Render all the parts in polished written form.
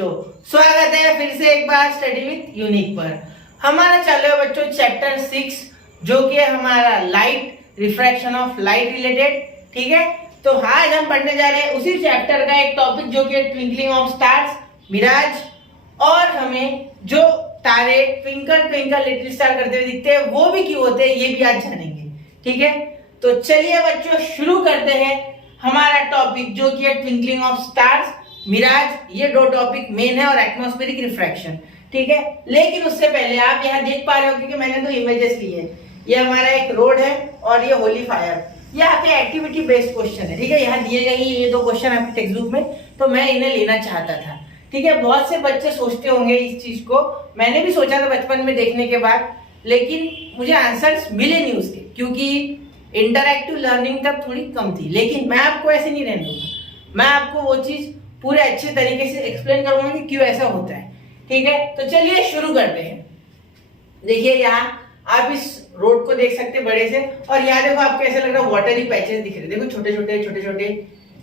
बच्चों, स्वागत है फिर से एक बार स्टडी विद यूनिक पर। हमारा चालू है बच्चों चैप्टर 6 जो कि है हमारा light refraction of light related. ठीक है, तो आज हम पढ़ने जा रहे हैं उसी चैप्टर का एक टॉपिक जो कि है ट्विंकलिंग ऑफ स्टार्स, मिराज। और हमें जो तारे ट्विंकल ट्विंकल लिटिल स्टार करते हुए दिखते हैं वो भी क्यों होते हैं ये भी आज जानेंगे। ठीक है, तो चलिए बच्चों शुरू करते हैं हमारा टॉपिक जो कि है ट्विंकलिंग ऑफ स्टार्स, मिराज। ये दो टॉपिक मेन है और एटमॉस्फेरिक रिफ्रैक्शन। ठीक है, लेकिन उससे पहले आप यहाँ देख पा रहे हो क्योंकि मैंने तो इमेजेस ली है। ये हमारा एक रोड है और ये होली फायर। ये आपके एक्टिविटी बेस्ड क्वेश्चन है। ठीक है, यहाँ दिए गए ये दो क्वेश्चन आपके टेक्स्ट बुक में, तो मैं इन्हें लेना चाहता था। ठीक है, बहुत से बच्चे सोचते होंगे इस चीज को, मैंने भी सोचा था बचपन में देखने के बाद, लेकिन मुझे आंसर्स मिले नहीं उसके क्योंकि इंटरैक्टिव लर्निंग तब थोड़ी कम थी। लेकिन मैं आपको ऐसे नहीं रहने दूंगा, मैं आपको वो चीज पूरे अच्छे तरीके से एक्सप्लेन करूंगा कि क्यों ऐसा होता है। ठीक है, तो चलिए शुरू करते हैं। देखिए यहाँ आप इस रोड को देख सकते हैं बड़े से, और यहाँ देखो आपको ऐसा लग रहा है वाटरी पैचेस दिख रहे हैं। देखो छोटे छोटे छोटे छोटे,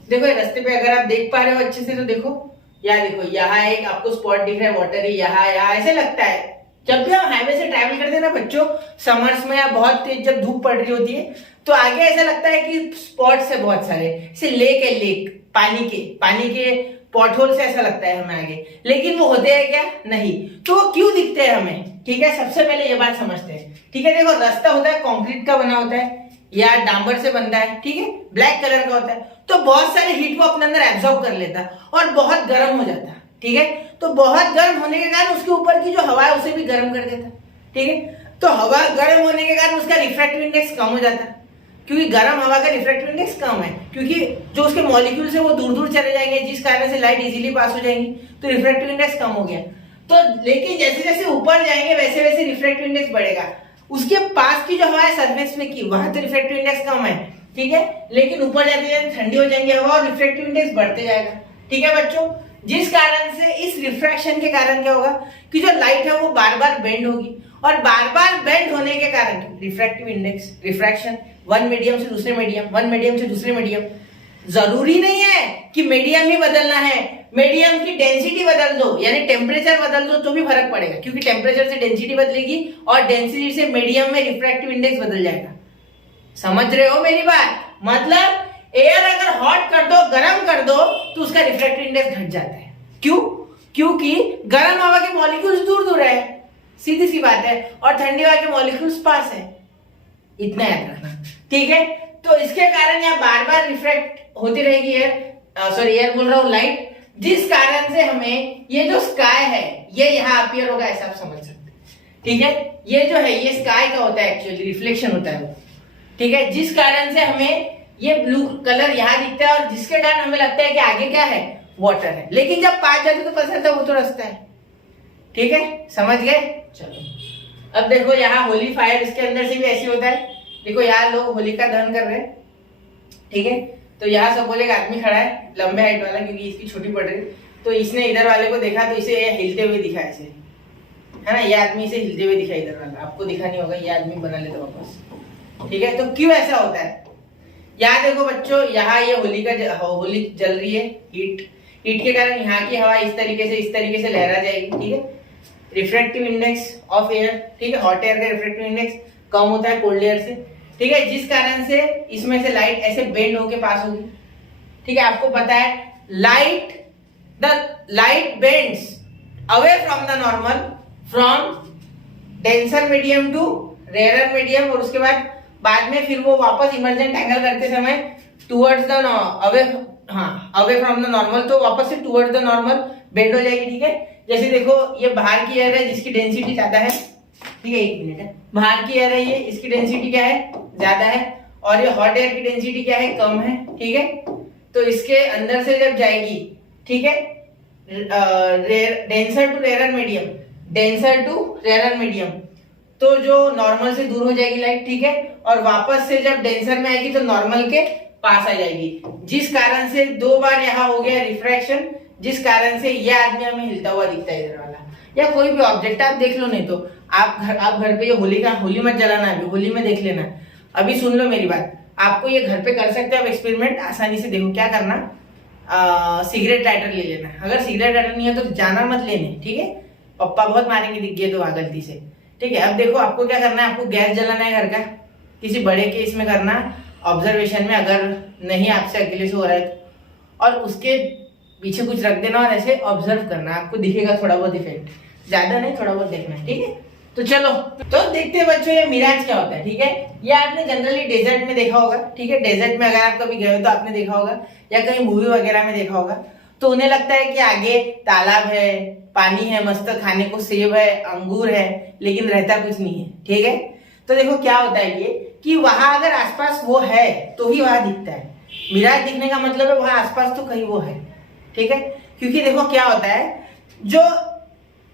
देखो रास्ते पे अगर आप देख पा रहे हो अच्छे से तो देखो, यहाँ देखो यहाँ एक आपको स्पॉट दिख रहा है वाटरी, यहाँ ऐसे लगता है। जब भी हम हाईवे से ट्रैवल करते हैं ना बच्चों, समर्स में या बहुत तेज जब धूप पड़ रही होती है, तो आगे ऐसा लगता है कि स्पॉट्स है बहुत सारे, जैसे लेक है, लेक पानी के पॉटहोल से ऐसा लगता है हमें आगे। लेकिन वो होते हैं क्या? नहीं। तो वो क्यों दिखते हैं हमें? ठीक है, सबसे पहले ये बात समझते हैं। ठीक है, देखो रास्ता होता है कंक्रीट का बना होता है या डांबर से बनता है। ठीक है, ब्लैक कलर का होता है, तो बहुत सारे हीट को अपने अंदर एब्जॉर्ब कर लेता है और बहुत गर्म हो जाता है। ठीक है, तो बहुत गर्म होने के कारण उसके ऊपर की जो हवा है उसे भी गर्म कर देता है। ठीक है, तो हवा गर्म होने के कारण उसका रिफ्रैक्टिव इंडेक्स कम हो जाता है, क्योंकि गर्म हवा का रिफ्रैक्टिव इंडेक्स कम है, क्योंकि जो उसके मॉलिक्यूल्स है वो दूर दूर चले जाएंगे जिस कारण से लाइट इजीली पास हो जाएंगी, तो रिफ्रैक्टिव इंडेक्स कम हो गया। तो लेकिन जैसे जैसे ऊपर जाएंगे वैसे वैसे रिफ्रैक्टिव इंडेक्स बढ़ेगा। उसके पास की जो हवा है सरफेस में की, वहां तो रिफ्रैक्टिव इंडेक्स कम है। ठीक है, लेकिन ऊपर जाते जाते ठंडी हो जाएंगी हवा और रिफ्रैक्टिव इंडेक्स बढ़ते जाएगा। ठीक है बच्चों, जिस कारण से इस रिफ्रैक्शन के कारण क्या होगा कि जो लाइट है वो बार बार बेंड होगी, और बार बार बेंड होने के कारण refractive index, refraction one medium से दूसरे मीडियम, वन मीडियम से दूसरे मीडियम। जरूरी नहीं है कि मीडियम ही बदलना है, मीडियम की डेंसिटी बदल दो यानी टेम्परेचर बदल दो तो भी फर्क पड़ेगा, क्योंकि टेम्परेचर से डेंसिटी बदलेगी और डेंसिटी से मीडियम में रिफ्रैक्टिव इंडेक्स बदल जाएगा। समझ रहे हो मेरी बात? मतलब एयर अगर हॉट कर दो, गर्म कर दो, तो उसका रिफ्रैक्टिव इंडेक्स घट जाता है। क्यों? क्योंकि गर्म हवा के मॉलिक्यूल्स दूर दूर है, सीधी सी बात है, और ठंडी हवा के मॉलिक्यूल्स पास है। इतना याद रखना। ठीक है, तो इसके कारण यहाँ बार बार रिफ्रैक्ट होती रहेगी एयर बोल रहा हूँ लाइट, जिस कारण से हमें ये जो स्काई है ये यहाँ अपीयर होगा, ऐसा आप समझ सकते हैं। ठीक है, ये जो है ये स्काई का होता है, एक्चुअली रिफ्लेक्शन होता है वो। ठीक है, जिस कारण से हमें ये ब्लू कलर यहाँ दिखता है और जिसके कारण हमें लगता है कि आगे क्या है, वाटर है, लेकिन जब पास जाते तो पता चलता है वो तो रास्ता है। ठीक है, समझ गए? चलो अब देखो यहाँ होली फायर, इसके अंदर से भी ऐसे होता है। देखो यहाँ लोग होलिका दहन कर रहे हैं। ठीक है, तो यहाँ सपोज एक आदमी खड़ा है लंबे हाइट वाला, क्योंकि इसकी छोटी पड़ रही, तो इसने इधर वाले को देखा तो इसे हिलते हुए दिखा, ऐसे है ना, ये आदमी इसे हिलते हुए दिखा, इधर वाला आपको दिखा नहीं होगा, ये आदमी बना लेता वापस। ठीक है, तो क्यों ऐसा होता है? यहाँ देखो बच्चों, यहाँ ये होली जल रही है, हीट के कारण यहाँ की हवा इस तरीके से लहरा जाएगी। ठीक है, रिफ्रैक्टिव इंडेक्स ऑफ एयर, ठीक है, हॉट एयर का रिफ्रैक्टिव इंडेक्स कम होता है कोल्ड एयर से। ठीक है, जिस कारण से इसमें से लाइट ऐसे बेंड होके पास होगी। ठीक है, आपको पता है light bends away from the normal, from denser medium to rare medium, और उसके बाद में फिर वो वापस इमर्जेंट एंगल करते समय towards the away from the normal, तो वापस से टुवर्ड्स द नॉर्मल बेंड हो जाएगी। ठीक है, जैसे देखो ये बाहर की एयर है जिसकी डेंसिटी ज्यादा है। ठीक है, एक मिनट है, बाहर की एयर है ये, इसकी डेंसिटी क्या है, ज्यादा है, और ये हॉट एयर की डेंसिटी क्या है, कम है। ठीक है, तो इसके अंदर से जब जाएगी, ठीक है, डेंसर टू रेयर मीडियम, तो जो नॉर्मल से दूर हो जाएगी लाइट। ठीक है, और वापस से जब डेंसर में आएगी तो नॉर्मल के पास आ जाएगी, जिस कारण से दो बार यहाँ हो गया रिफ्रैक्शन, जिस कारण से यह आदमी हमें हिलता हुआ दिखता है इधर वाला, या कोई भी ऑब्जेक्ट आप देख लो, नहीं तो आप घर पे ये होली मत जलाना, अभी होली में देख लेना। अभी सुन लो मेरी बात, आपको ये घर पे कर सकते हो आप एक्सपेरिमेंट आसानी से। देखो क्या करना, सिगरेट लाइटर ले लेना। अगर सिगरेट लाइटर नहीं है तो जाना मत लेने, ठीक है, पप्पा बहुत मारेंगे दिख गए तो वहां गलती से, ठीक है। अब देखो आपको क्या करना है, आपको गैस जलाना है घर का, किसी बड़े केस में करना, ऑब्जर्वेशन में, अगर नहीं आपसे अकेले से हो रहा है तो, और उसके पीछे कुछ रख देना और ऐसे ऑब्जर्व करना, आपको दिखेगा थोड़ा बहुत इफेक्ट, ज्यादा नहीं थोड़ा बहुत देखना है, ठीक है। तो चलो तो देखते हैं बच्चों ये मिराज क्या होता है, ठीक है। ये आपने जनरली डेजर्ट में देखा होगा, ठीक है, डेजर्ट में अगर आप कभी गए हो तो आपने देखा होगा, या कहीं मूवी वगैरह में देखा होगा। तो उन्हें लगता है कि आगे तालाब है, पानी है, मस्त खाने को सेब है, अंगूर है, लेकिन रहता कुछ नहीं है, ठीक है। तो देखो क्या होता है ये कि वहां अगर आसपास वो है तो ही वहां दिखता है। मिराज दिखने का मतलब है वहां आसपास तो कहीं वो है, ठीक है। क्योंकि देखो क्या होता है, जो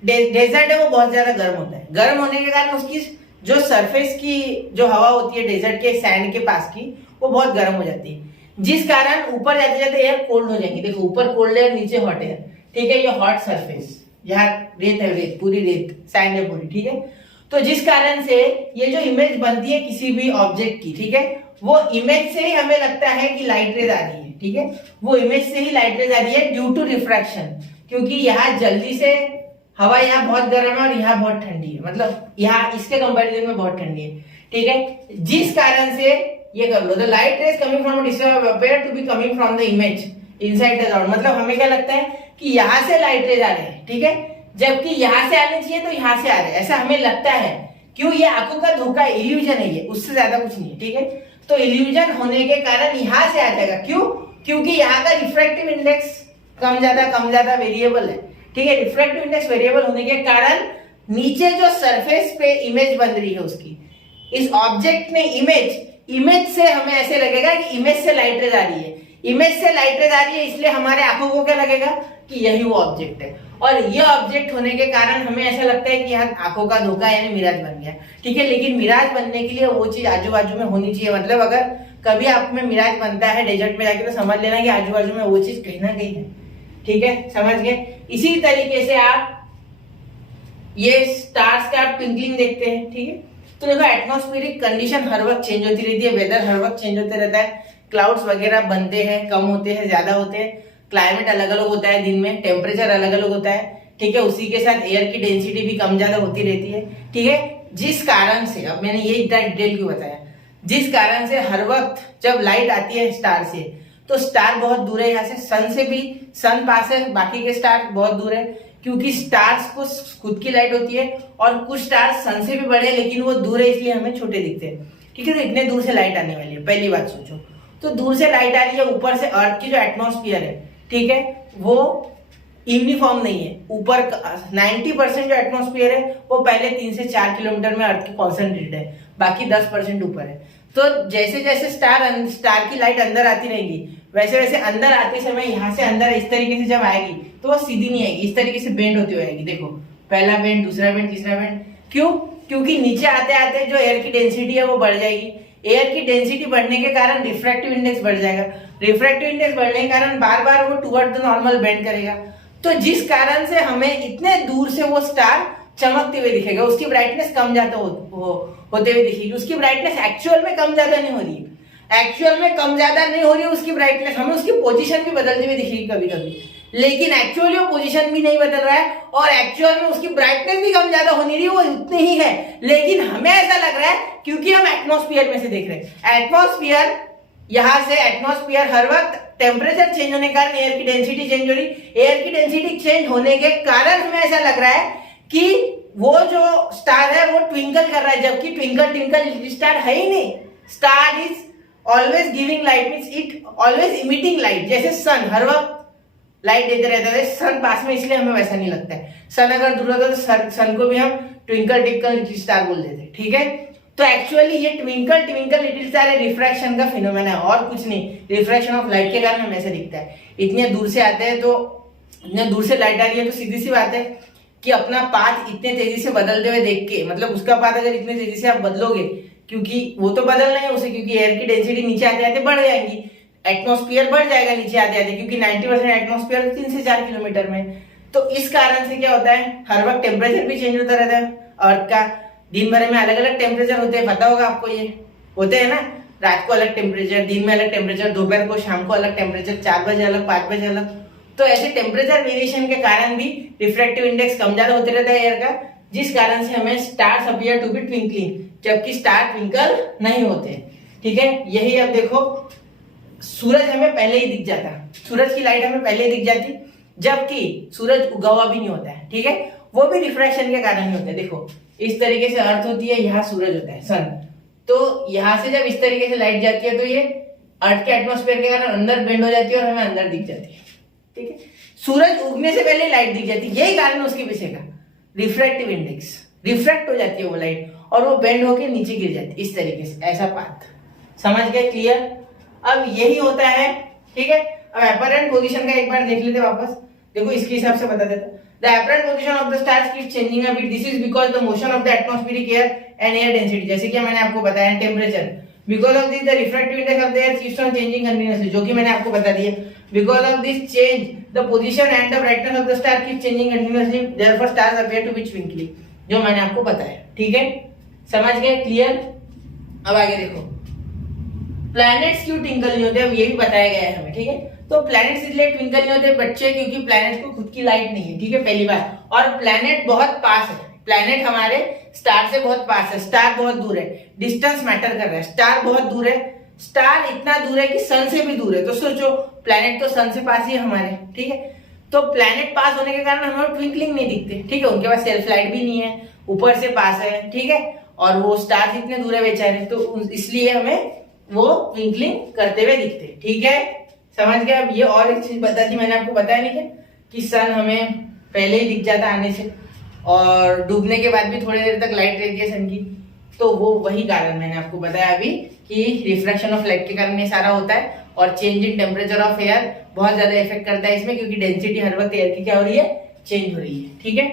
डेजर्ट है वो बहुत ज्यादा गर्म होता है, गर्म होने के कारण उसकी जो सरफेस की जो हवा होती है डेजर्ट के सैंड के पास की, वो बहुत गर्म हो जाती है, जिस कारण ऊपर जाते जाते एयर कोल्ड हो जाएंगे। देखो ऊपर कोल्ड एयर, नीचे हॉट एयर, ठीक है। ये हॉट सरफेस, यहाँ रेत है, रेत पूरी रेत, सैंड है पूरी, ठीक है। तो जिस कारण से ये जो इमेज बनती है किसी भी ऑब्जेक्ट की, ठीक है, वो इमेज से ही हमें लगता है कि लाइट रेज आ रही है, ठीक है, वो इमेज से ही लाइट रेज आ रही है ड्यू टू रिफ्रैक्शन। क्योंकि यहाँ जल्दी से हवा यहाँ बहुत गर्म है और यहाँ बहुत ठंडी है, मतलब यहाँ इसके कंपैरिजन में बहुत ठंडी है, ठीक है। जिस कारण से ये कर लो, the light rays coming from distance appear to be coming from the image inside the ground. मतलब हमें क्या लगता है कि यहाँ से लाइट रेज आ रहे हैं, ठीक है, जबकि यहाँ से आने चाहिए तो यहाँ से आ रहे हैं, ऐसा हमें लगता है। क्यों? ये आंखों का धोखा, इल्यूजन है ये, उससे ज्यादा कुछ नहीं है, ठीक है। तो इल्यूजन होने के कारण यहाँ से आ जाएगा। क्यों? क्योंकि यहाँ का रिफ्रैक्टिव इंडेक्स कम ज्यादा वेरिएबल है, ठीक है। रिफ्रैक्टिव इंडेक्स वेरिएबल होने के कारण नीचे जो सरफेस पे इमेज बन रही है उसकी, इस ऑब्जेक्ट ने इमेज से हमें ऐसे लगेगा कि इमेज से लाइट रेज आ रही है, इमेज से लाइट रेज आ रही है, इसलिए हमारे आंखों को क्या लगेगा कि यही वो ऑब्जेक्ट है। और ये ऑब्जेक्ट होने के कारण हमें ऐसा लगता है कि यहाँ आंखों का धोखा यानी मिराज बन गया, ठीक है। लेकिन मिराज बनने के लिए वो चीज आजू बाजू में होनी चाहिए। मतलब अगर कभी आप में मिराज बनता है डेजर्ट में जाके, तो समझ लेना कि आजू बाजू में वो चीज कहीं ना कहीं है, ठीक है, समझ गए। इसी तरीके से आप ये स्टार्स का आप ट्विंकलिंग देखते हैं, ठीक है। तो देखो एटमॉस्फेरिक कंडीशन हर वक्त चेंज होती रहती है, वेदर हर वक्त चेंज होते रहता है, क्लाउड्स वगैरह बनते हैं, कम होते हैं, ज्यादा होते हैं, क्लाइमेट अलग अलग होता है, दिन में टेम्परेचर अलग अलग होता है, ठीक है। उसी के साथ एयर की डेंसिटी भी कम ज्यादा होती रहती है, ठीक है। जिस कारण से, अब मैंने ये इतना डिटेल क्यों बताया, जिस कारण से हर वक्त जब लाइट आती है स्टार से, तो स्टार बहुत दूर है यहाँ से, सन से भी, सन पास है, बाकी के स्टार बहुत दूर है, क्योंकि स्टार्स को खुद की लाइट होती है, और कुछ स्टार सन से भी बड़े हैं लेकिन वो दूर है इसलिए हमें छोटे दिखते हैं, ठीक है। तो इतने दूर से लाइट आने वाली है, पहली बात सोचो। तो दूर से लाइट आ रही है, ऊपर से अर्थ की जो एटमॉस्फेयर है, ठीक है, वो यूनिफॉर्म नहीं है। ऊपर 90% जो एटमॉस्फेयर है वो पहले 3 से 4 किलोमीटर में अर्थ की कॉन्सेंट्रेटेड है, बाकी 10% ऊपर है। तो जैसे जैसे स्टार की लाइट अंदर आती रहेगी, वैसे वैसे अंदर आते समय यहाँ से अंदर इस तरीके से जब आएगी तो वो सीधी नहीं आएगी, इस तरीके से बेंड होती हुई आएगी। देखो पहला बेंड, दूसरा बेंड, तीसरा बेंड। क्यों? क्योंकि नीचे आते आते जो एयर की डेंसिटी है वो बढ़ जाएगी, एयर की डेंसिटी बढ़ने के कारण रिफ्रैक्टिव इंडेक्स बढ़ जाएगा, रिफ्रैक्टिव इंडेक्स बढ़ने के कारण बार बार वो टुवर्ड द नॉर्मल बेंड करेगा। तो जिस कारण से हमें इतने दूर से वो स्टार चमकते हुए दिखेगा, उसकी ब्राइटनेस कम ज्यादा होते हुए दिखेगी। उसकी ब्राइटनेस एक्चुअल में कम ज्यादा नहीं हो रही है, एक्चुअल में कम ज्यादा नहीं हो रही है उसकी ब्राइटनेस, हमें उसकी पोजीशन भी बदलती हुई दिखेगी कभी कभी, लेकिन एक्चुअली वो पोजीशन भी नहीं बदल रहा है, और एक्चुअल में उसकी ब्राइटनेस भी कम ज्यादा हो नहीं रही, वो इतनी ही है, लेकिन हमें ऐसा लग रहा है क्योंकि हम एटमॉस्फेयर में से देख रहे हैं। एटमॉस्फेयर, यहाँ से एटमॉस्फेयर हर वक्त टेम्परेचर चेंज होने के कारण एयर की डेंसिटी चेंज हो रही, एयर की डेंसिटी चेंज होने के कारण हमें ऐसा लग रहा है कि वो जो स्टार है वो ट्विंकल कर रहा है, जबकि ट्विंकल ट्विंकल स्टार है ही नहीं। Star is always giving light, means it always emitting light. जैसे सन हर वक्त लाइट देते रहता है, सन पास में, इसलिए हमें वैसा नहीं लगता है। सन अगर दूर होता तो सन को भी हम ट्विंकल टिंकल लिटिल स्टार बोल देते, ठीक है। तो एक्चुअली ये ट्विंकल ट्विंकल लिटिल स्टार है रिफ्रैक्शन का फिनोमेना है और कुछ नहीं, रिफ्रैक्शन ऑफ लाइट के कारण हमें ऐसा दिखता है। इतने दूर से आते हैं, तो इतने दूर से लाइट आ रही है, तो सीधी सी बात है कि अपना पाथ इतने तेजी से बदलते हुए देख के, मतलब उसका पाथ अगर इतने तेजी से आप बदलोगे, क्योंकि वो तो बदलना है उसे, क्योंकि एयर की डेंसिटी नीचे आते आते बढ़ जाएगी, एटमॉस्फेयर बढ़ जाएगा नीचे आते आते, क्योंकि 90% एटमॉस्फेयर 3 से 4 किलोमीटर में। तो इस कारण से क्या होता है, हर वक्त टेम्परेचर भी चेंज होता रहता है अर्थ का। दिन भर में अलग अलग टेम्परेचर होते हैं, पता होगा आपको, ये होते हैं ना। रात को अलग टेम्परेचर, दिन में अलग टेम्परेचर, दोपहर को शाम को अलग टेम्परेचर, 4 बजे अलग, 5 बजे अलग। तो ऐसे टेम्परेचर वेरिएशन के कारण भी रिफ्रैक्टिव इंडेक्स कम ज्यादा होते रहता है एयर का, जिस कारण से हमें stars appear to be twinkling, जबकि स्टार ट्विंकल नहीं होते। ठीक है, यही अब देखो सूरज हमें पहले ही दिख जाता, सूरज की लाइट हमें पहले ही दिख जाती, जबकि सूरज उगा हुआ भी नहीं होता है। ठीक है, वो भी रिफ्रैक्शन के कारण ही होता है। देखो इस तरीके से अर्थ होती है, यहाँ सूरज होता है सन, तो यहाँ से जब इस तरीके से लाइट जाती है तो ये अर्थ के एटमॉस्फेयर के कारण अंदर बेंड हो जाती है और हमें अंदर दिख जाती है। ठीक है, सूरज उगने से पहले लाइट दिख जाती है, यही कारण है उसके पीछे का रिफ्रैक्टिव इंडेक्स, रिफ्रैक्ट हो जाती है वो लाइट और वो बेंड होके नीचे गिर जाती है इस तरीके से, ऐसा पाथ। समझ गए? क्लियर? अब यही होता है। ठीक है, अब अपरेंट पोजीशन का एक बार देख लेते वापस। देखो इसके हिसाब से बता देता, the apparent position of the stars keeps changing a bit, this is because the motion of the atmospheric air and air density, जैसे कि मैंने आपको बताया temperature, because of this the refractive index of the air keeps on changing continuously, जो कि मैंने आपको बता दिया। Because of this change the position and the brightness of the star keeps changing continuously, therefore stars appear to be twinkling, जो मैंने आपको बताया। ठीक है, समझ गए? क्लियर? अब आगे देखो, प्लैनेट्स क्यों ट्विंकल नहीं होते, अब ये भी बताया गया है हमें। ठीक है, तो प्लैनेट्स इसलिए ट्विंकल नहीं होते बच्चे, क्योंकि प्लैनेट को खुद की लाइट नहीं है। ठीक है, पहली बात, और प्लैनेट बहुत पास है, प्लैनेट हमारे स्टार से बहुत पास है, स्टार बहुत दूर है, डिस्टेंस मैटर कर रहा है, स्टार बहुत दूर है, स्टार इतना दूर है कि सन से भी दूर है, तो सोचो प्लैनेट तो सन से पास ही है हमारे। ठीक है, तो प्लैनेट पास होने के कारण हमें ट्विंकलिंग नहीं दिखते। ठीक है, उनके पास सेल्फ लाइट भी नहीं है, ऊपर से पास है। ठीक है, और वो स्टार इतने दूर है बेचारे, तो इसलिए हमें वो ट्विंकलिंग करते हुए दिखते। ठीक है, समझ गए? अब ये और एक चीज बता दी मैंने आपको, बताया नहीं क्या कि सन हमें पहले ही दिख जाता आने से, और डूबने के बाद भी थोड़ी देर तक लाइट रहती है सन की, तो वो वही कारण मैंने आपको बताया अभी कि रिफ्रैक्शन ऑफ लाइट के कारण ये सारा होता है, और change in temperature of air बहुत ज्यादा इफेक्ट करता है इसमें, क्योंकि डेंसिटी हर वक्त एयर की क्या हो रही है, चेंज हो रही है। ठीक है,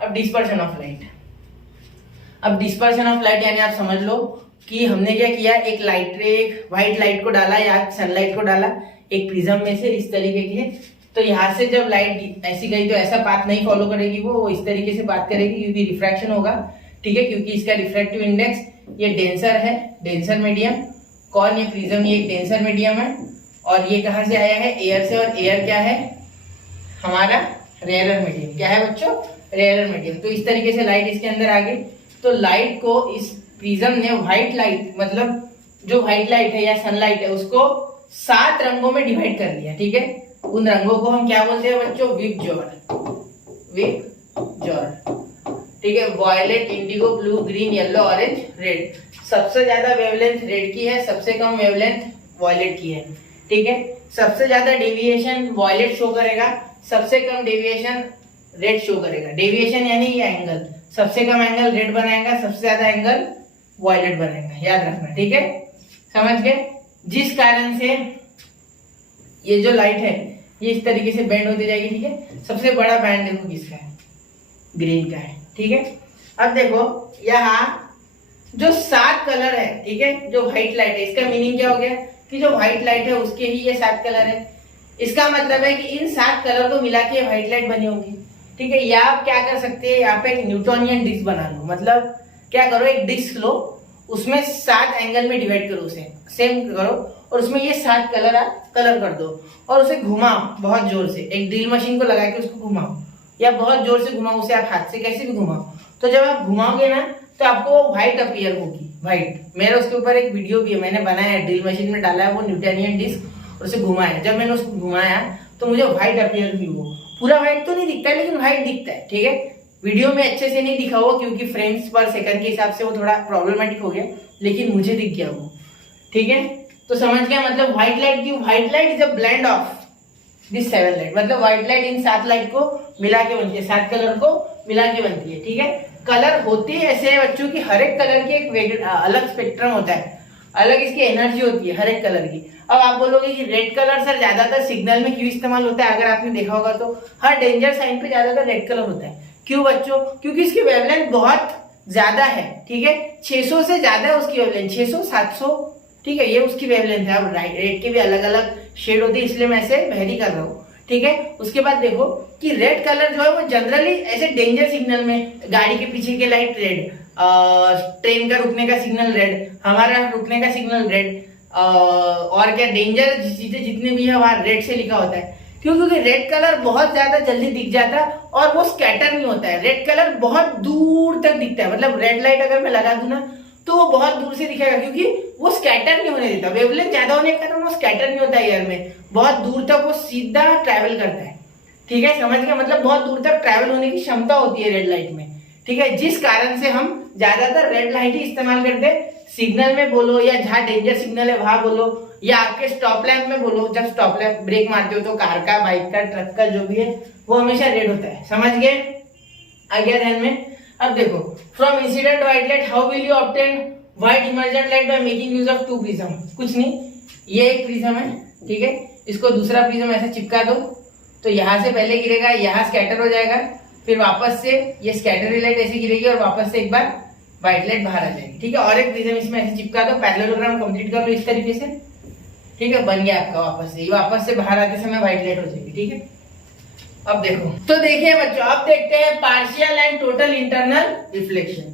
अब डिस्पर्शन ऑफ लाइट, अब डिस्पर्शन ऑफ लाइट यानी आप समझ लो कि हमने क्या किया, एक लाइट रे, एक व्हाइट लाइट को डाला या सनलाइट को डाला एक प्रिज्म में से इस तरीके के, तो यहाँ से जब लाइट ऐसी गई तो ऐसा पाथ नहीं फॉलो करेगी, वो इस तरीके से बात करेगी क्योंकि रिफ्रैक्शन होगा। ठीक है, क्योंकि इसका रिफ्रैक्टिव इंडेक्स ये डेंसर है, डेंसर मीडियम। कौन? ये प्रिज्म, ये एक डेंसर मीडियम है, और ये कहाँ से आया है, एयर से, और एयर क्या है हमारा रेयरर मीडियम। क्या है बच्चों? Rarer medium. तो इस तरीके से लाइट इसके अंदर आ गई, तो लाइट को इस प्रिज्म ने व्हाइट लाइट, मतलब जो व्हाइट लाइट है या सनलाइट है, उसको 7 रंगों में डिवाइड कर दिया। ठीक है, उन रंगों को हम क्या बोलते हैं बच्चों? विबज्योर, विबज्योर। ठीक है, violet, indigo, blue, green, yellow, orange, red. सबसे ज्यादा वेवलेंथ रेड की है, सबसे कम वेवलेंथ वॉयलेट की है। ठीक है, सबसे ज्यादा डेविएशन वॉयलेट शो करेगा, सबसे कम डेविएशन रेड शो करेगा। डेविएशन यानी ये एंगल, सबसे कम एंगल रेड बनाएगा, सबसे ज्यादा एंगल वॉयलेट बनाएगा, याद रखना। ठीक है, समझ गए? जिस कारण से ये जो लाइट है ये इस तरीके से बेंड होती जाएगी। ठीक है, सबसे बड़ा बैंड देखो किसका है, ग्रीन का है। ठीक है, अब देखो यहाँ जो 7 कलर है, ठीक है, जो व्हाइट लाइट है, इसका मीनिंग क्या हो गया कि जो व्हाइट लाइट है उसके ही ये 7 कलर है। इसका मतलब है कि इन 7 कलर को मिला के व्हाइट लाइट बनी होगी। ठीक है, या आप क्या कर सकते हैं, यहाँ पे एक न्यूटोनियन डिस्क बना लो, मतलब क्या करो, एक डिस्क लो, उसमें 7 एंगल में डिवाइड करो, उसे सेम करो, और उसमें ये 7 कलर आप कलर कर दो, और उसे घुमाओ बहुत जोर से, एक ड्रिल मशीन को लगा के उसको घुमाओ, या बहुत जोर से घुमाओ उसे, आप हाथ से कैसे भी घुमाओ। तो जब आप घुमाओगे ना तो आपको व्हाइट अपीयर होगी, व्हाइट। मेरा उसके ऊपर एक वीडियो भी है, मैंने बनाया है, ड्रिल मशीन में डाला है वो न्यूटोनियन डिस्क, और उसे घुमाया। जब मैंने उसको घुमाया तो मुझे व्हाइट अपीयर हुई, वो पूरा व्हाइट तो नहीं दिखता है लेकिन व्हाइट दिखता है। ठीक है, वीडियो में अच्छे से नहीं दिखा हुआ क्योंकि फ्रेम्स पर सेकंड के हिसाब से वो थोड़ा प्रॉब्लमेटिक हो गया, लेकिन मुझे दिख गया वो। ठीक है, तो समझ गया, मतलब व्हाइट लाइट की, white light is a blend of this 7 light, मतलब व्हाइट लाइट इन 7 लाइट को मिला के बनती है, 7 कलर को मिला के बनती है। ठीक है, कलर होती है ऐसे बच्चों की, हर एक कलर की एक अलग स्पेक्ट्रम होता है, अलग इसकी एनर्जी होती है हर एक कलर की। अब आप बोलोगे कि रेड कलर सर ज्यादातर सिग्नल में क्यों इस्तेमाल होता है, अगर आपने देखा होगा तो हर डेंजर साइन पे ज्यादातर रेड कलर होता है। क्यों बच्चों? क्योंकि इसकी वेवलेंथ बहुत ज्यादा है। ठीक है, 600 से ज्यादा है उसकी वेवलेंथ, 600 700। ठीक है, ये उसकी वेवलेंथ है। अब रेड के भी अलग अलग शेड होती है, इसलिए मैं ऐसे वेरी कर रहा हूँ। ठीक है, उसके बाद देखो कि रेड कलर जो है वो जनरली ऐसे डेंजर सिग्नल में, गाड़ी के पीछे की लाइट रेड, ट्रेन का रुकने का सिग्नल रेड, हमारा रुकने का सिग्नल रेड, और क्या डेंजर चीजें जितने भी है वहां रेड से लिखा होता है। क्यों? क्योंकि रेड कलर बहुत ज्यादा जल्दी दिख जाता है और वो स्कैटर नहीं होता है। रेड कलर बहुत दूर तक दिखता है, मतलब रेड लाइट अगर मैं लगा दूं ना तो वो बहुत दूर से दिखेगा, क्योंकि वो स्कैटर नहीं होने देता। वेवलेंथ ज्यादा होने के कारण वो स्कैटर नहीं होता एयर में, बहुत दूर तक वो सीधा ट्रैवल करता है। ठीक है, समझ गए? मतलब बहुत दूर तक ट्रैवल होने की क्षमता होती है रेड लाइट में। ठीक है, जिस कारण से हम ज्यादातर रेड लाइट ही इस्तेमाल करते हैं। सिग्नल में बोलो या जहां डेंजर सिग्नल है वहां बोलो, या आपके स्टॉप लैम्प में बोलो, जब स्टॉप लैम्प ब्रेक मारते हो तो कार का, बाइक का, ट्रक का, जो भी है वो हमेशा रेड होता है। समझ गए? आ गया ध्यान में? अब देखो, from incident white light how will you obtain white emergent light by making use of two prism. कुछ नहीं, ये एक प्रिज्म है, ठीक है, इसको दूसरा प्रिज्म ऐसे चिपका दो तो यहां से पहले गिरेगा, यहां स्कैटर हो जाएगा, फिर वापस से ये स्कैटर लाइट ऐसे गिरेगी और वापस से एक बार व्हाइट लाइट बाहर आ जाएगी। ठीक है, और एक प्रिज्म इसमें ऐसे चिपका दो, पैरेललोग्राम कंप्लीट कर लो इस तरीके से। ठीक है, बन गया आपका वापस से, ये वापस से बाहर आते समय व्हाइट लाइट हो जाएगी। ठीक है, अब देखो, तो देखिए बच्चों, अब देखते हैं partial and total internal reflection,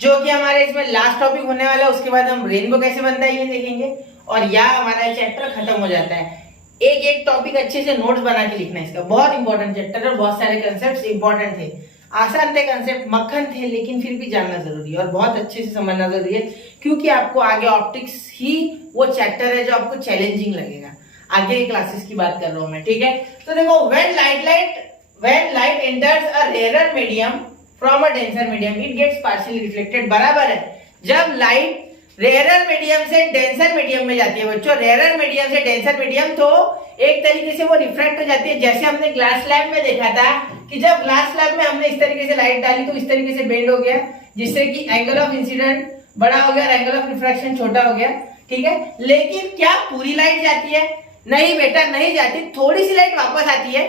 जो कि हमारे इसमें लास्ट टॉपिक होने वाला है। उसके बाद हम रेनबो कैसे बनता है ये देखेंगे और यह हमारा चैप्टर खत्म हो जाता है। एक एक टॉपिक अच्छे से नोट्स बना के लिखना है इसका, बहुत इंपॉर्टेंट चैप्टर है, बहुत सारे कंसेप्ट इंपॉर्टेंट थे, आसान थे कंसेप्ट, मक्खन थे, लेकिन फिर भी जानना जरूरी है और बहुत अच्छे से समझना जरूरी है, क्योंकि आपको आगे ऑप्टिक्स ही वो चैप्टर है जो आपको चैलेंजिंग लगेगा। आगे की क्लासेस की बात कर रहा हूं मैं। ठीक है, तो देखो, when light enters a rare medium from a denser medium it gets partially reflected. बराबर है, जब लाइट रेयर मीडियम से डेंसर मीडियम में जाती है बच्चों, रेयर मीडियम से डेंसर मीडियम, तो एक तरीके से वो रिफ्लेक्ट हो जाती है। जैसे हमने ग्लास स्लैब में देखा था कि जब ग्लास स्लैब में हमने इस तरीके से लाइट डाली तो इस तरीके से बेंड हो गया, जिससे कि एंगल ऑफ इंसिडेंट बड़ा हो गया और एंगल ऑफ रिफ्रैक्शन छोटा हो गया। ठीक है, लेकिन क्या पूरी लाइट जाती है? नहीं बेटा, नहीं जाती, थोड़ी सी लाइट वापस आती है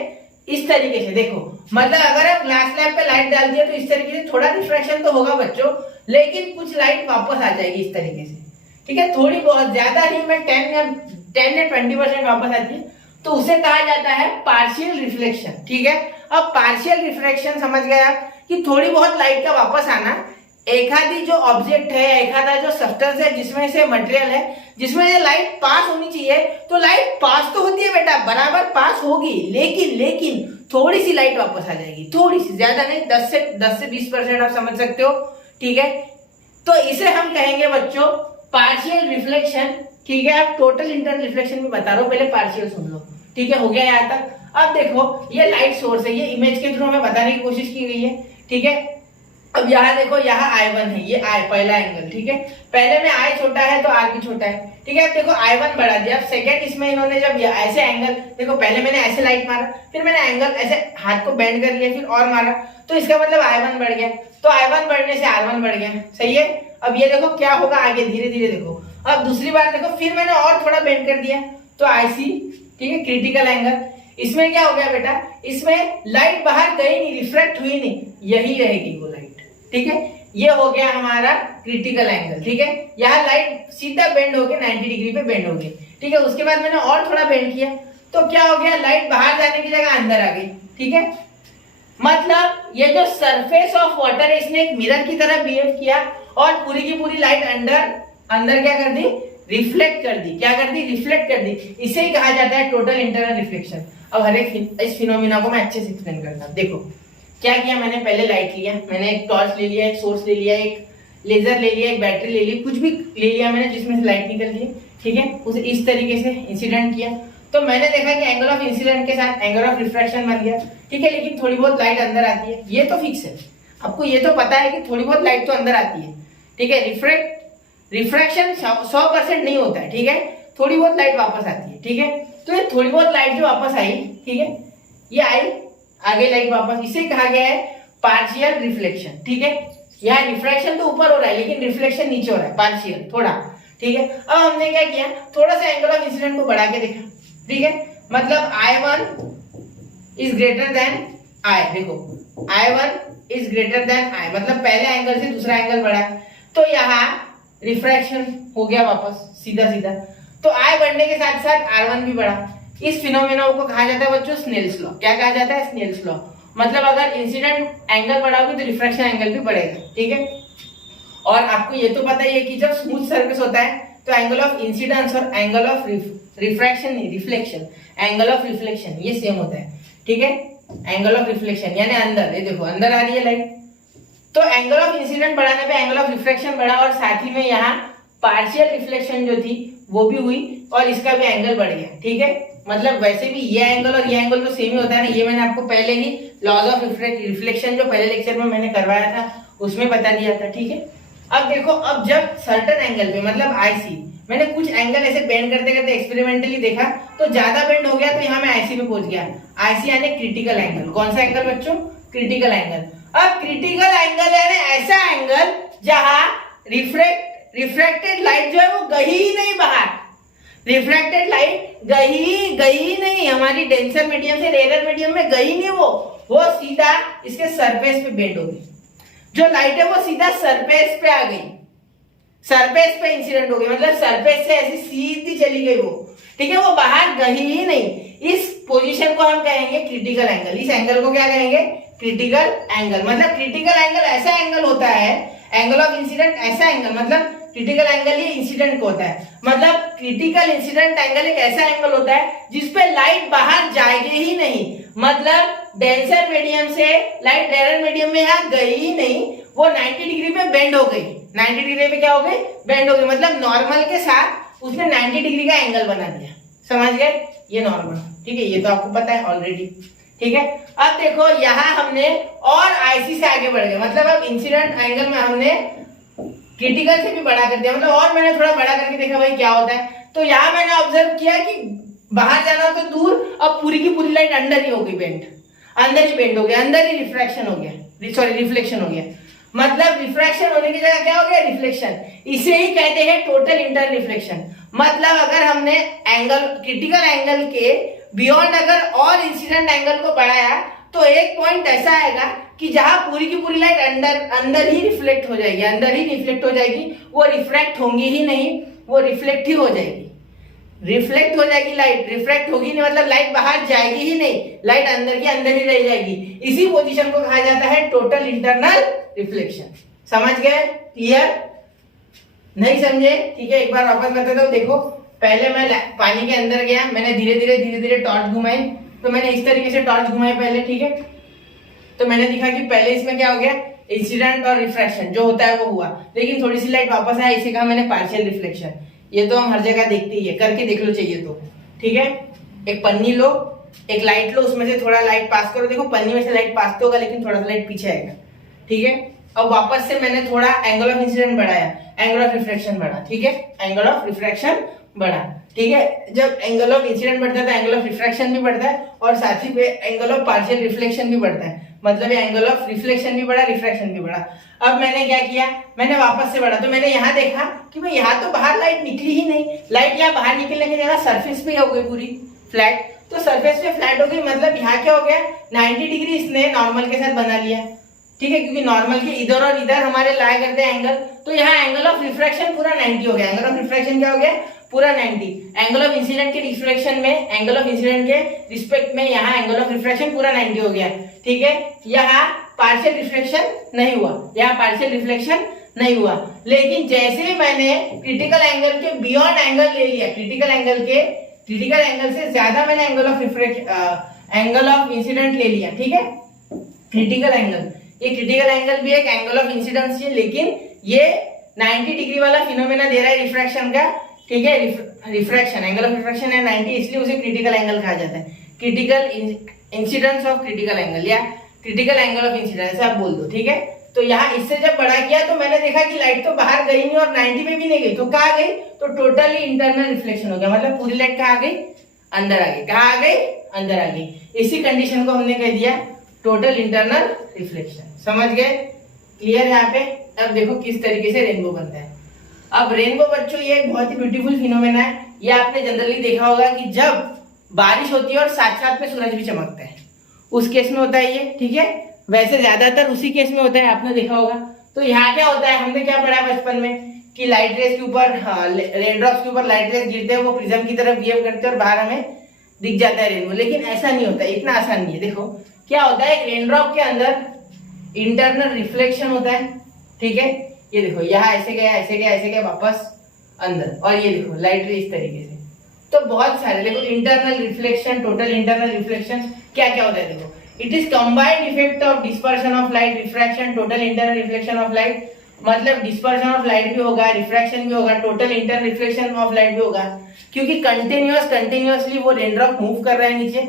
इस तरीके से। देखो, मतलब अगर हम ग्लास स्लैब पे लाइट डाल दिया तो इस तरीके से थोड़ा रिफ्रैक्शन तो होगा बच्चों, लेकिन कुछ लाइट वापस आ जाएगी इस तरीके से। ठीक है, थोड़ी बहुत, ज्यादा नहीं, मैं 10 या 20% वापस आती है, तो उसे कहा जाता है पार्शियल रिफ्लेक्शन। ठीक है, अब पार्शियल रिफ्लेक्शन समझ गए आप कि थोड़ी बहुत लाइट का वापस आना, एखादी जो ऑब्जेक्ट है, एखादा जो सब्सटेंस है, जिसमें से मटेरियल है, जिसमें से लाइट पास होनी चाहिए, तो लाइट पास तो होती है बेटा, बराबर पास होगी, लेकिन थोड़ी सी लाइट वापस आ जाएगी, थोड़ी सी, ज्यादा नहीं, 10 से 20% आप समझ सकते हो। ठीक है, तो इसे हम कहेंगे बच्चों पार्शियल रिफ्लेक्शन। ठीक है, आप टोटल इंटरनल रिफ्लेक्शन में बता रहा हूं, पहले पार्शियल सुन लो। ठीक है, हो गया यहाँ तक? अब देखो, ये लाइट सोर्स है, ये इमेज के थ्रू हमें बताने की कोशिश की गई है। ठीक है, अब यहाँ देखो, यहाँ I1 है, ये I पहला एंगल। ठीक है, पहले में I छोटा है तो R भी छोटा है। ठीक है, अब देखो I1 बढ़ा दिया। अब सेकंड इसमें इन्होंने जब ऐसे एंगल, देखो पहले मैंने ऐसे लाइट मारा, फिर मैंने एंगल ऐसे हाथ को बेंड कर लिया, फिर और मारा, तो इसका मतलब I1 बढ़ गया, तो I1 बढ़ने से R1 बढ़ गया। सही है, अब ये देखो क्या होगा आगे, धीरे धीरे देखो। अब दूसरी बार देखो, फिर मैंने और थोड़ा बेंड कर दिया तो IC, ठीक है, क्रिटिकल एंगल। इसमें क्या हो गया बेटा, इसमें लाइट बाहर गई नहीं, रिफ्लेक्ट हुई नहीं, यही रहेगी वो लाइट। ठीक है, ये हो गया हमारा क्रिटिकल एंगल। ठीक है, यहाँ लाइट सीधा बेंड हो गया, 90 डिग्री पे बेंड हो गई। ठीक है, उसके बाद मैंने और थोड़ा बेंड किया तो क्या हो गया, लाइट बाहर जाने की जगह अंदर आ गई। ठीक है, मतलब ये जो सरफेस ऑफ वाटर है, इसने एक मिरर की तरह बिहेव किया और पूरी की पूरी लाइट अंदर क्या कर दी, रिफ्लेक्ट कर दी। क्या कर दी, रिफ्लेक्ट कर दी। इसे ही कहा जाता है टोटल इंटरनल रिफ्लेक्शन। अब हर एक इस फिनोमिना को मैं अच्छे से एक्सप्लेन करता हूं। देखो क्या किया मैंने, पहले लाइट लिया, मैंने एक टॉर्च ले लिया, एक सोर्स ले लिया, एक लेजर ले लिया, एक बैटरी ले ली, कुछ भी ले लिया मैंने जिसमें से लाइट निकल रही है। ठीक है, उसे इस तरीके से इंसिडेंट किया तो मैंने देखा कि एंगल ऑफ इंसिडेंट के साथ एंगल ऑफ रिफ्रैक्शन बन गया। ठीक है, लेकिन थोड़ी बहुत लाइट अंदर आती है, ये तो फिक्स है, आपको ये तो पता है कि थोड़ी बहुत लाइट तो अंदर आती है। ठीक है, रिफ्रैक्शन 100% नहीं होता है। ठीक है, थोड़ी बहुत लाइट वापस आती है। ठीक है, तो ये थोड़ी बहुत लाइट जो वापस आई, ठीक है, ये आई आगे लाइट वापस, इसे कहा गया है पार्शियल रिफ्लेक्शन। ठीक है, यहाँ रिफ्रैक्शन तो ऊपर हो रहा है लेकिन रिफ्लेक्शन नीचे हो रहा है, पार्शियल थोड़ा। ठीक है, अब हमने क्या किया, थोड़ा सा एंगल ऑफ इंसिडेंट को बढ़ा के देखा। ठीक है, मतलब I1 is greater than I, देखो I1 is greater than I, मतलब पहले एंगल से दूसरा एंगल बढ़ा, तो यहाँ रिफ्रैक्शन हो गया वापस सीधा सीधा, तो I बढ़ने के साथ साथ R1 भी बढ़ा। इस फिनोमेना को कहा जाता है बच्चों स्नेल्स लॉ। क्या कहा जाता है, स्नेल्स लॉ। मतलब अगर इंसिडेंट एंगल बढ़ाओगे तो रिफ्रैक्शन एंगल भी बढ़ेगा। ठीक है, और आपको ये तो पता ही है कि जब स्मूथ सरफेस होता है तो एंगल ऑफ इंसिडेंस और एंगल ऑफ रिफ्रैक्शन नहीं, रिफ्लेक्शन, एंगल ऑफ रिफ्लेक्शन ये सेम होता है, ठीक है। एंगल ऑफ रिफ्लेक्शन यानी अंदर, ये देखो अंदर आ रही है लाइट, तो एंगल ऑफ इंसिडेंट बढ़ाने पे एंगल ऑफ रिफ्रैक्शन बढ़ा और साथ ही में यहाँ पार्शियल रिफ्लेक्शन जो थी वो भी हुई और इसका भी एंगल बढ़ गया, ठीक है। मतलब वैसे भी ये एंगल और ये एंगल तो सेम ही होता है ना, ये मैंने आपको पहले ही लॉज ऑफ रिफ्लेक्शन जो पहले लेक्चर में मैंने करवाया था उसमें बता दिया था, ठीक है। अब देखो, अब जब सर्टेन एंगल पे मतलब आईसी, मैंने कुछ एंगल ऐसे बेंड करते करते एक्सपेरिमेंटली देखा तो ज्यादा बेंड हो गया, तो यहाँ मैं आईसी पे पहुंच गया। आईसी यानी क्रिटिकल एंगल। कौन सा एंगल बच्चों? Critical angle. अब क्रिटिकल एंगल यानी ऐसा एंगल जहां रिफ्रैक्टेड लाइट जो है वो गई ही नहीं बाहर, रिफ्रैक्टेड लाइट गई नहीं, हमारी डेंसर मीडियम से रेयर मीडियम में गई नहीं, वो सीधा इसके सरफेस पे बेंड हो गई। जो लाइट है वो सीधा सरफेस पे आ गई, सरफेस पे इंसिडेंट हो गई, मतलब सरफेस से ऐसी सीधी चली गई वो, ठीक है, वो बाहर गई ही नहीं। इस पोजीशन को हम कहेंगे क्रिटिकल एंगल। इस एंगल को क्या कहेंगे? Critical angle. मतलब क्रिटिकल एंगल ऐसा एंगल होता है, एंगल ऑफ इंसिडेंट ऐसा एंगल, मतलब क्रिटिकल एंगल ये इंसिडेंट को होता है, मतलब क्रिटिकल इंसिडेंट एंगल एक ऐसा एंगल होता है जिसपे लाइट बाहर जाएगी ही नहीं, मतलब डेंसर मीडियम से लाइट रेयर मीडियम में यहाँ गई ही नहीं, वो 90 डिग्री पे बेंड हो गई। 90 डिग्री पे क्या हो गई? बेंड हो गई, मतलब नॉर्मल के साथ उसने 90 डिग्री का एंगल बना दिया। समझ गए? ये नॉर्मल, ठीक है, ये तो आपको पता है ऑलरेडी, ठीक है। अब देखो यहाँ हमने और आईसी से आगे बढ़ गए, मतलब अब इंसिडेंट एंगल में हमने क्रिटिकल से भी बड़ा कर दिया, मतलब और मैंने थोड़ा बड़ा करके देखा भाई क्या होता है। तो यहाँ मैंने ऑब्जर्व किया कि बाहर जाना तो दूर, अब पूरी की पूरी लाइट अंदर ही हो गई बेंड, अंदर ही बेंड हो गया, अंदर ही रिफ्रैक्शन हो गया, सॉरी रिफ्लेक्शन हो गया। मतलब रिफ्रैक्शन होने की जगह क्या हो गया? रिफ्लेक्शन। इसे ही कहते हैं टोटल इंटर रिफ्लेक्शन। मतलब अगर हमने एंगल क्रिटिकल एंगल के बियॉन्ड अगर और इंसिडेंट एंगल को बढ़ाया तो एक पॉइंट ऐसा आएगा कि जहां पूरी की पूरी लाइट अंदर ही रिफ्लेक्ट हो जाएगी, अंदर ही रिफ्लेक्ट हो जाएगी, वो रिफ्रैक्ट होंगी ही नहीं, वो रिफ्लेक्ट ही हो जाएगी, रिफ्लेक्ट हो जाएगी लाइट, रिफ्रैक्ट होगी नहीं, मतलब लाइट बाहर जाएगी ही नहीं, लाइट अंदर की अंदर ही रह जाएगी। इसी पोजीशन को कहा जाता है टोटल इंटरनल रिफ्लेक्शन। समझ गए? क्लियर? नहीं समझे? ठीक है, एक बार वापस बताता हूं। देखो, पहले मैं पानी के अंदर गया, मैंने धीरे धीरे टॉर्च घुमाई, तो मैंने इस तरीके से टॉर्च घुमाई पहले, ठीक है। तो मैंने देखा कि पहले इसमें क्या हो गया? इंसिडेंट और रिफ्रैक्शन जो होता है वो हुआ, लेकिन थोड़ी सी लाइट वापस आई, इसे कहा मैंने पार्शियल रिफ्लेक्शन। ये तो हम हर जगह देखते ही है, करके देख लो चाहिए तो, ठीक है। एक पन्नी लो, एक लाइट लो, उसमें से थोड़ा लाइट पास करो, देखो पन्नी में से लाइट पास तो होगा लेकिन थोड़ा सा लाइट पीछे आएगा, ठीक है। अब वापस से मैंने थोड़ा एंगल ऑफ इंसिडेंट बढ़ाया, एंगल ऑफ रिफ्रैक्शन बढ़ा, ठीक है, एंगल ऑफ रिफ्रैक्शन बढ़ा, ठीक है। जब एंगल ऑफ इंसिडेंट बढ़ता है तो एंगल ऑफ रिफ्रैक्शन भी बढ़ता है और साथ ही पे एंगल ऑफ पार्शियल रिफ्लेक्शन भी बढ़ता है, मतलब ये एंगल ऑफ रिफ्लेक्शन भी बढ़ा, रिफ्रैक्शन भी बढ़ा। अब मैंने क्या किया? मैंने वापस से बढ़ा, तो मैंने यहाँ देखा कि भाई यहाँ तो बाहर लाइट निकली ही नहीं, लाइट यहाँ बाहर निकलने की जगह सरफेस पे हो गई पूरी फ्लैट, तो सरफेस पे फ्लैट हो गई, मतलब यहाँ क्या हो गया? 90 डिग्री इसने नॉर्मल के साथ बना लिया, ठीक है, क्योंकि नॉर्मल के इधर और इधर हमारे लाया करते हैं एंगल, तो यहाँ एंगल ऑफ रिफ्रैक्शन पूरा 90 हो गया। एंगल ऑफ रिफ्रैक्शन क्या हो गया? पूरा 90। एंगल ऑफ इंसिडेंट के रिफ्लेक्शन में, एंगल ऑफ इंसिडेंट के रिस्पेक्ट में यहाँ एंगल ऑफ रिफ्रैक्शन पूरा 90 हो गया, ठीक है। यहाँ पार्शियल रिफ्लेक्शन नहीं हुआ, यहाँ पार्शियल रिफ्लेक्शन नहीं हुआ, लेकिन जैसे ही मैंने क्रिटिकल एंगल के बियॉन्ड एंगल ले लिया, क्रिटिकल एंगल से ज्यादा मैंने एंगल ऑफ इंसिडेंट ले लिया, ठीक है। क्रिटिकल एंगल, ये क्रिटिकल एंगल भी एक एंगल ऑफ इंसिडेंस है, लेकिन ये 90 डिग्री वाला फिनोमेना दे रहा है रिफ्रैक्शन का, ठीक है। रिफ्रैक्शन, एंगल ऑफ रिफ्रैक्शन है 90, इसलिए उसे क्रिटिकल एंगल कहा जाता है। Critical incidence of critical angle या क्रिटिकल एंगल ऑफ इंसिडेंस आप बोल दो, ठीक है। तो यहाँ इससे जब बड़ा किया तो मैंने देखा कि लाइट तो बाहर गई नहीं और 90 पे भी नहीं गई, तो कहाँ गई? तो टोटली इंटरनल रिफ्लेक्शन हो गया, मतलब पूरी लाइट कहाँ आ गई? अंदर आ गई। कहाँ आ गई? अंदर आ गई। इसी कंडीशन को हमने कह दिया टोटल इंटरनल रिफ्लेक्शन। समझ गए? क्लियर यहाँ पे? अब देखो किस तरीके से रेनबो बनता है। अब रेनबो बच्चों ये एक बहुत ही ब्यूटीफुल फिनोमेना है, ये आपने जनरली देखा होगा कि जब बारिश होती है और साथ साथ में सूरज भी चमकता है, उस केस में होता है ये, ठीक है। वैसे ज्यादातर उसी केस में होता है, आपने देखा होगा। तो यहाँ क्या होता है, हमने क्या पढ़ा बचपन में कि लाइट रेस के ऊपर, रेन ड्रॉप्स के ऊपर लाइट रेस गिरते हैं, वो प्रिज्म की तरफ बिहेव करते हैं और बाहर हमें दिख जाता है रेनबो। लेकिन ऐसा नहीं होता, इतना आसान नहीं है। देखो क्या होता है, एक रेन ड्रॉप के अंदर इंटरनल रिफ्लेक्शन होता है, ठीक है। ये देखो यहाँ ऐसे गया, ऐसे गया, ऐसे गया, वापस अंदर, और ये देखो लाइट रे इस तरीके से। तो बहुत सारे देखो, internal reflection, total internal reflection क्या क्या होता है देखो, it is combined effect of dispersion of light, refraction, total internal reflection of light. मतलब डिस्पर्शन ऑफ लाइट भी होगा, रिफ्रैक्शन भी होगा, total internal reflection of light भी होगा, क्योंकि कंटिन्यूअसली वो रेनड्रॉप मूव कर रहा है नीचे,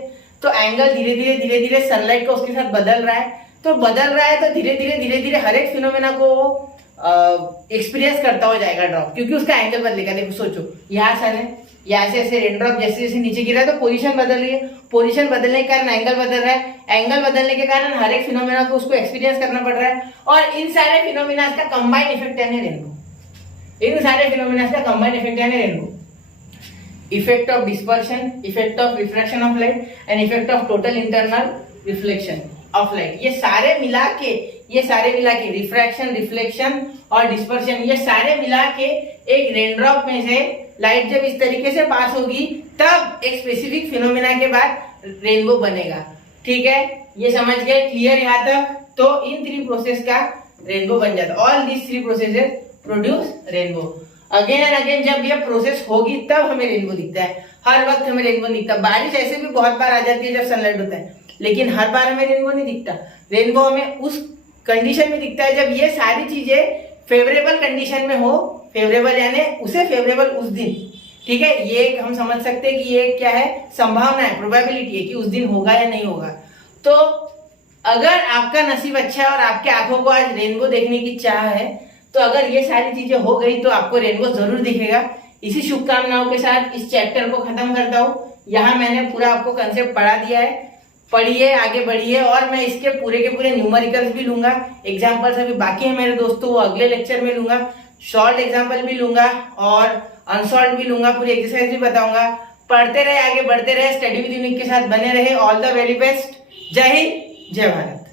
तो एंगल धीरे धीरे सनलाइट का उसके साथ बदल रहा है, तो धीरे धीरे हर एक फिनोमेना को एक्सपीरियंस करता हो जाएगा ड्रॉप, क्योंकि उसका एंगल बदलेगा। देखो सोचो, यहाँ से यहाँ से ऐसे रेनड्रॉप जैसे जैसे नीचे गिरा है तो पोजीशन बदल रही है, पोजीशन बदलने के कारण एंगल बदल रहा है, एंगल बदलने के कारण हर एक फिनोमेना को उसको एक्सपीरियंस करना पड़ रहा है, और इन सारे फिनोमेना का कंबाइंड इफेक्ट यानी रेनबो। इन सारे फिनोमेना का कंबाइंड इफेक्ट यानी rainbow. Effect of dispersion, effect of refraction of light and effect of total internal reflection of light, ये सारे मिला के रिफ्रैक्शन, रिफ्लेक्शन और डिस्पर्शन, ये सारे मिला के एक रेनड्रॉप में से लाइट जब इस तरीके से पास होगी तब एक स्पेसिफिक फिनोमेना के बाद रेनबो बनेगा। ठीक है, ये समझ गए, क्लियर यहाँ तक? तो इन 3 प्रोसेस का रेनबो बन जाता है। All these 3 processes produce rainbow. Again and again जब ये प्रोसेस होगी तब हमें रेनबो दिखता है, हर वक्त हमें रेनबो नहीं दिखता। बारिश ऐसे भी बहुत बार आ जाती है जब सनलाइट होता है, लेकिन हर बार हमें रेनबो नहीं दिखता। रेनबो हमें उस कंडीशन में दिखता है जब ये सारी चीजें फेवरेबल कंडीशन में हो, फेवरेबल यानी उसे फेवरेबल उस दिन। ठीक है, ये हम समझ सकते हैं कि ये क्या है, संभावना है, प्रोबेबिलिटी है कि उस दिन होगा या नहीं होगा। तो अगर आपका नसीब अच्छा है और आपके आंखों को आज रेनबो देखने की चाह है, तो अगर ये सारी चीजें हो गई तो आपको रेनबो जरूर दिखेगा। इसी शुभकामनाओं के साथ इस चैप्टर को खत्म करता हूँ। यहाँ मैंने पूरा आपको कंसेप्ट पढ़ा दिया है, पढ़िए, आगे बढ़िए, और मैं इसके पूरे के पूरे न्यूमेरिकल्स भी लूंगा। एग्जाम्पल्स अभी बाकी है मेरे दोस्तों, वो अगले लेक्चर में लूंगा। शॉर्ट एग्जाम्पल भी लूंगा और अनसॉल्व भी लूंगा, पूरी एक्सरसाइज भी बताऊंगा। पढ़ते रहे, आगे बढ़ते रहे, स्टडी विद यूनिक के साथ बने रहे। All the very best. जय हिंद, जय भारत।